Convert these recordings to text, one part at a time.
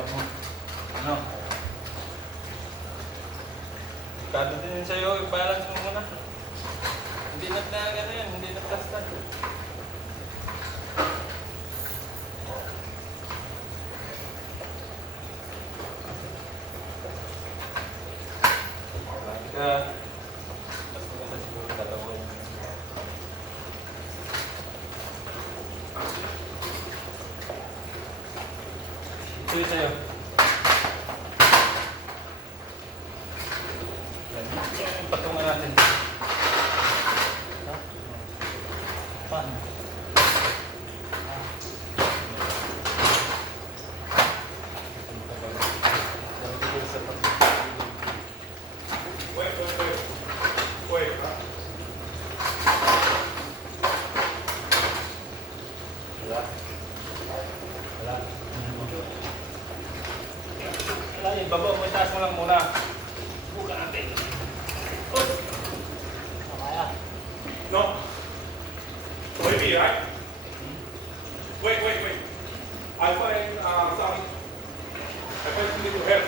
baba mo. Ano? Kado din sa'yo, i-balance mo muna. Hindi na gano'n yan, hindi na plastan. Mas maganda siguro dalawa yun. Ito yun sa'yo. Yan, patungan natin. Paano? Wala, ibaba mo, itaas mo lang muna. Buka natin. Oh. Kaya. No. Maybe, right? Wait. I find you need to help.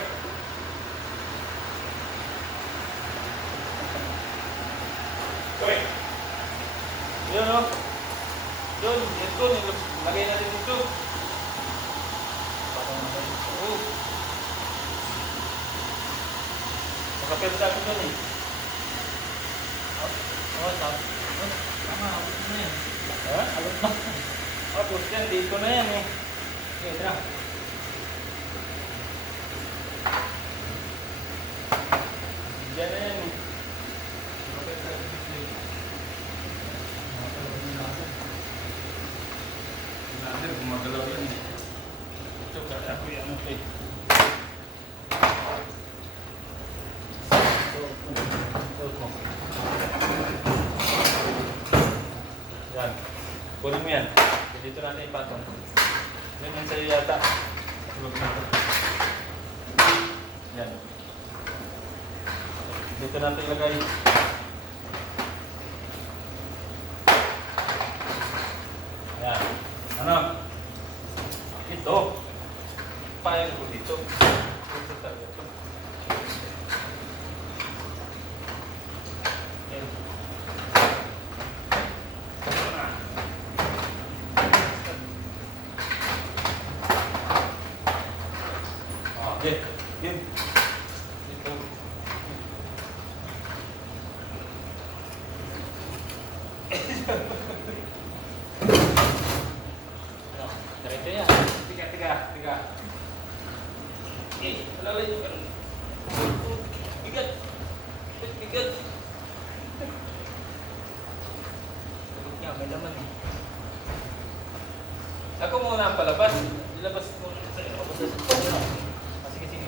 Wait. Yun o. Yun, ito, lagay natin dito. Oo. Nakapel sa akin yun eh. Tama. Abot mo yan. Ha? Abot mo. Tapos yan, dito na yan eh. Okay, tara. Diyan na yan eh. Natin, gumagalaw yan eh. Ito, kaya ako yan okay. Yan. Kunin mo yan. Dito natin ipatong. Yan yan sa'yo yata. Huwag na ito. Yan. Dito natin ilagay. Yan. Ano? Ito. Payang ko dito. Dito tayo ito. Yan. Okay. Yun. Dito. Diretso yan. Tiga. Eh, lalay. Bigat. Bigat. Abot niya, may laman eh. Ako muna ang palabas. Ilabas mo sa iyo. Sige.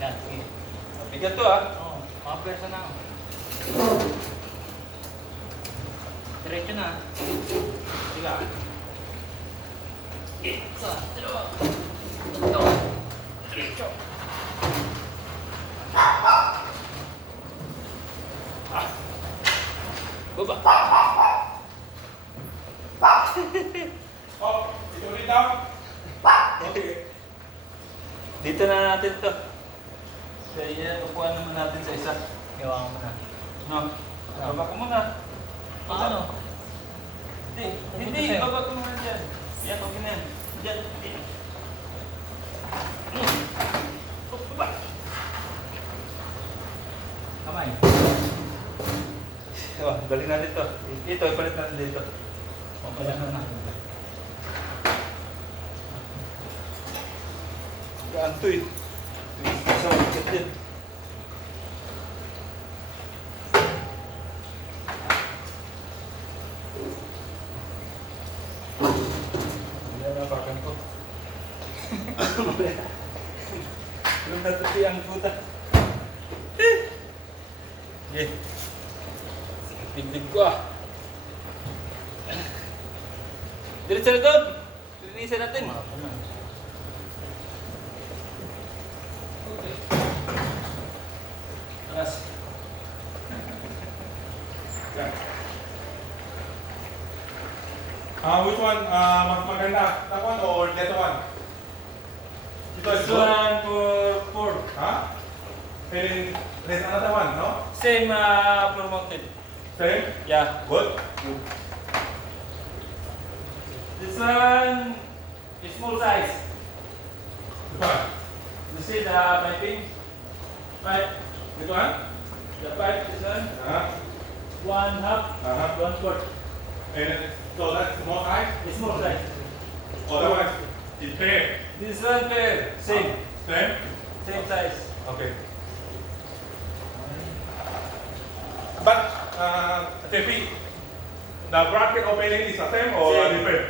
Yan, sige. Bigat to ah. Oo, mga pwersa na ako. Diretso na. Tiga. Isa, dalawa. Tatlo. Diretso. Baba. Oh, you put it down. Okay. Dito na natin to. Kaya yan, upuan naman natin sa isa. Gawa mo na. No? Baba ko muna. Paano? Hindi, baba ko muna dyan. Yan, okay na yan. Dyan. Baba. Kamay. Oh, balik natin to. Ito, ipalit natin dito. Okay lang na. Gaan to eh. Sa market din. Yan ang pakan ko. Belum natuti ang puta. Okay. Tiglig ko ah. Diretso na doon. Linisan natin. Alas. Yan. Which one mas maganda? That one or the other one? Ito is This good. one for four. Huh? And there's another one, no? Same floor mounted. Same? Yeah. Good? This one is small size. This one? You see the piping? Pipe. This one? The pipe is one. One half. Uh-huh. One quart. And so that's small size? It's small size. Otherwise, it's fair. This one pair. Same. Same? Same size. Okay. But, JP, the bracket opening is the same or Same. different?